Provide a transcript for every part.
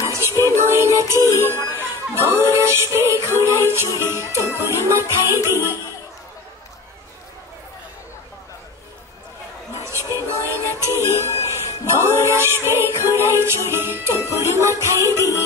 নাচবে ময়নাটি, বর আসবে ঘোড়ায় চড়ে, টোপর মাথায় দিয়ে। নাচবে ময়নাটি, বর আসবে ঘোড়ায় চড়ে, টোপর মাথায় দিয়ে।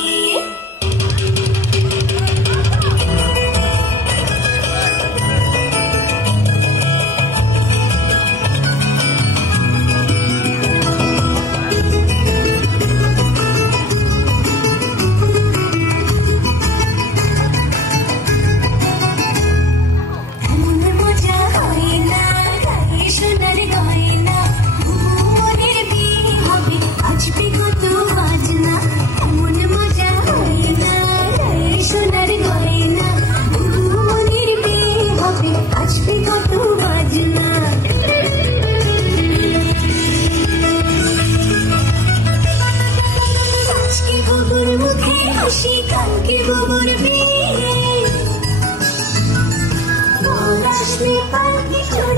কালকে